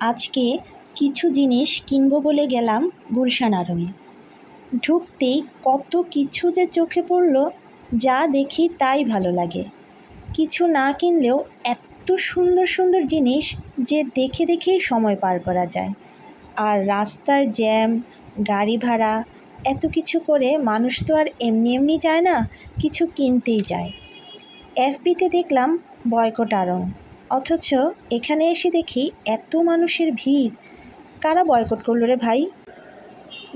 আজকে কিছু জিনিস কিনবো বলে গেলাম গুলশান আড়ঙে ঢুকতেই কত কিছু যে চোখে পড়ল, যা দেখি তাই ভালো লাগে। কিছু না কিনলেও এত সুন্দর সুন্দর জিনিস যে দেখে দেখেই সময় পার করা যায়। আর রাস্তার জ্যাম, গাড়ি ভাড়া, এত কিছু করে মানুষ তো আর এমনি এমনি যায় না, কিছু কিনতেই যায়। এফবিতে দেখলাম বয়কট আড়ং অথচ এখানে এসে দেখি এত মানুষের ভিড়। কারা বয়কট করল রে ভাই?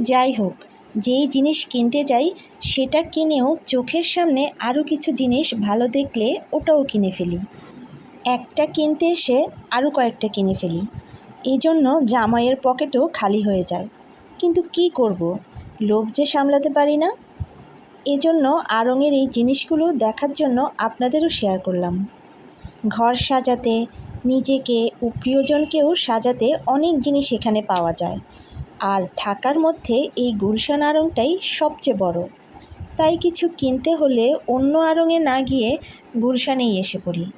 যাই হোক, যেই জিনিস কিনতে যাই, সেটা কিনেও চোখের সামনে আরও কিছু জিনিস ভালো দেখলে ওটাও কিনে ফেলি। একটা কিনতে এসে আরও কয়েকটা কিনে ফেলি। এই জন্য জামাইয়ের পকেটও খালি হয়ে যায়। কিন্তু কি করব? লোভ যে সামলাতে পারি না? এজন্য আড়ংয়ের এই জিনিসগুলো দেখার জন্য আপনাদেরও শেয়ার করলাম। ঘর সাজাতে, নিজেকে ও প্রিয়জনকেও সাজাতে অনেক জিনিস এখানে পাওয়া যায়। আর ঢাকার মধ্যে এই গুলশান আড়ংটাই সবচেয়ে বড়। তাই কিছু কিনতে হলে অন্য আড়ংয়ে না গিয়ে গুলশানেই এসে পড়ি।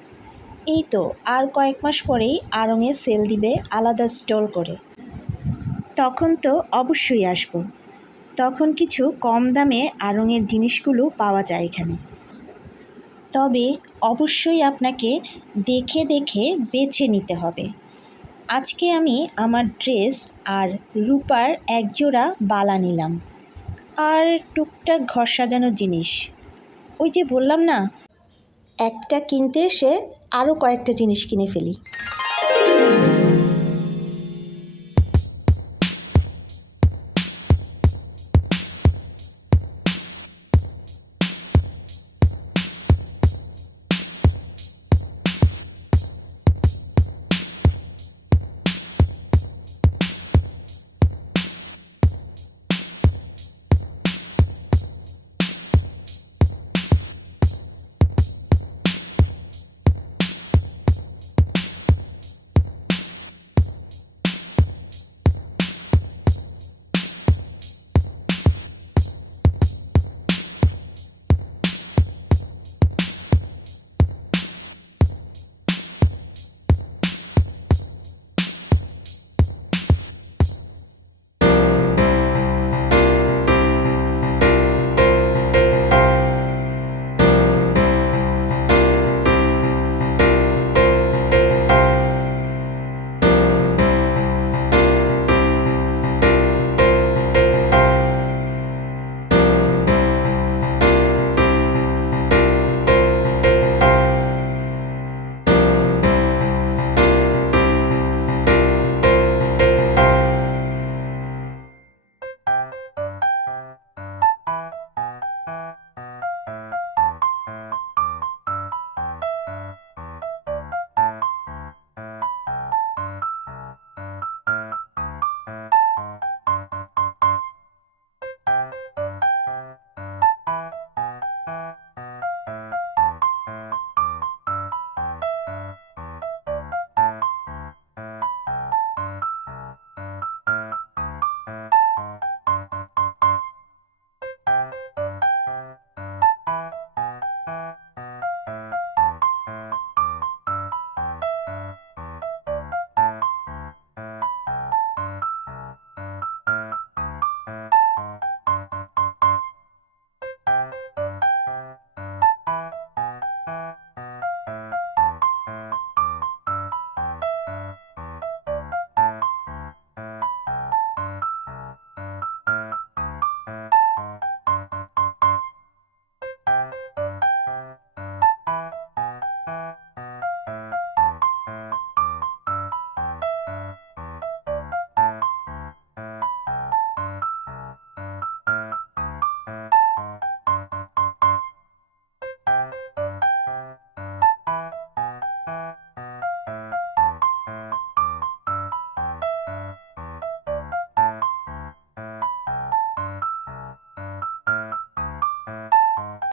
এই তো আর কয়েক মাস পরেই আড়ংয়ে সেল দিবে আলাদা স্টল করে। তখন তো অবশ্যই আসব। তখন কিছু কম দামে আড়ংয়ের জিনিসগুলো পাওয়া যায় এখানে। তবে অবশ্যই আপনাকে দেখে দেখে বেছে নিতে হবে। আজকে আমি আমার ড্রেস আর রূপার একজোড়া বালা নিলাম। আর টুকটাক ঘর সাজানোর জিনিস। ওই যে বললাম না, একটা কিনতে এসে আরও কয়েকটা জিনিস কিনে ফেলি।